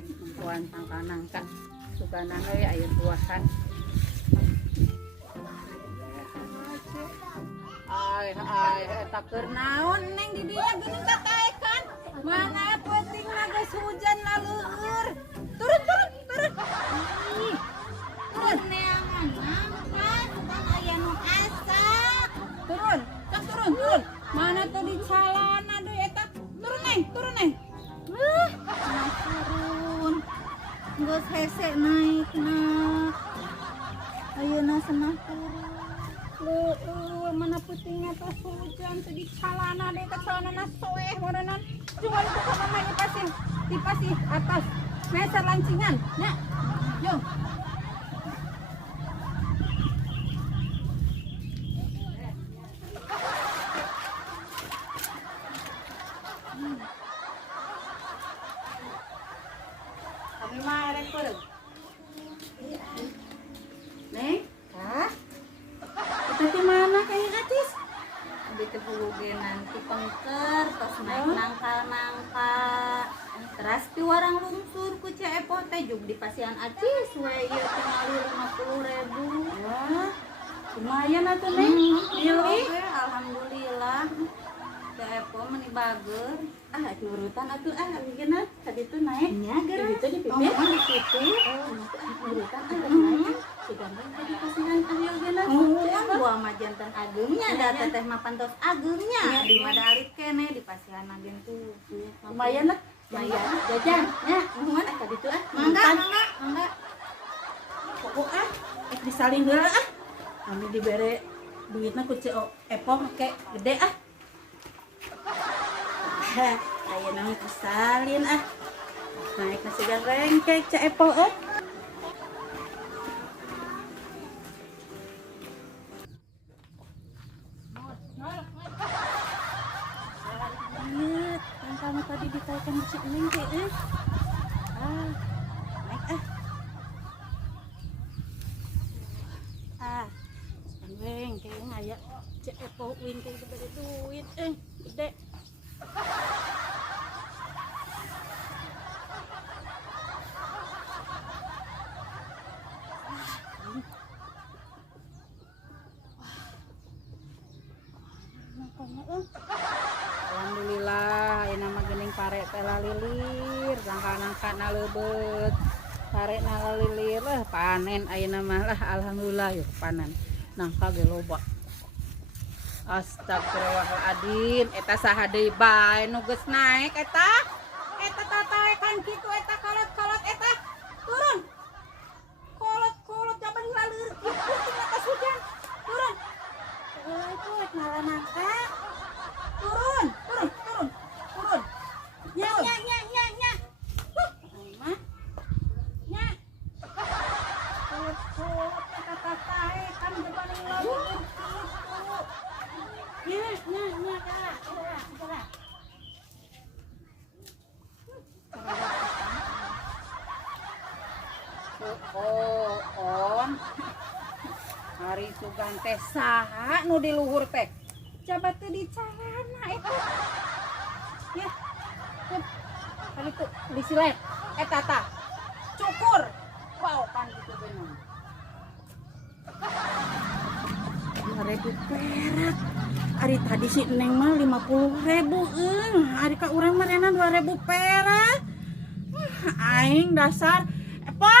rek kuan nangka sukanan euy aya buahan. Ai eta keur naon neng di dinya geuning tataekan. Mana penting geus hujan laleur. Turun. Turun neangan kan bukan aya nu asa. Turun. Mana tuh di calana deui eta. Turun neng. Turun. Geus hese naikna. Ayeuna cenah turun. Mana putingnya pas hujan teh di calana deh ke calana soeh morenan cuma itu sama mainnya dipasih atas meser lancingan nya yo kami mah rek pereng neng kita mana kayak atis Di tebuluge nanti pengker tos naik nangka teras pi warang lungsur ku Cepo teh jug di pasian acis we ieu tingali 50.000. wah lumayan atuh neng pilih Alhamdulillah Cepo meuni bager urutan atuh bikinna tadi tuh naik nya geura itu di pipit di pipit urutan naik sudah jadi kasihan ayo geuna gua mah jantan agungnya da teteh mah pantos agungnya di madalit kene di pasihan agen tuh lumayan lah jajan ya nuhun tadi tuh mangga pokok disaling heula kami dibere duitna ku Epo make gede ayeuna mah disalin naik nasi goreng ke Epo yang kamu tadi ditaikan si Neng teh naik Neng kayaknya aya Epo win kayak diberi duit gede Alhamdulillah ayeuna mah geuning pare teh lalilir nangka-nangkana leubeut pare na lalilir panen ayeuna mah lah alhamdulillah yeuh panen nangka ge loba astagfirullahaladzim eta saha deui bae nu geus naek eta tataekan kitu eta kolot eta turun kolot jaban lalilir kitu di atas hujan turun itu ngalah nangka turun nya mah nya kolot eta tataekan jaban lalilir kitu nya kala on hari sugan teh saha nu di luhur teh coba teu di calana eta ya kali tuh di silet eta tah cukur wow kan gitu bener 2.000 perak hari tadi si Neng mah 50.000 hari ka urang mah rena 2.000 perak aing dasar Epo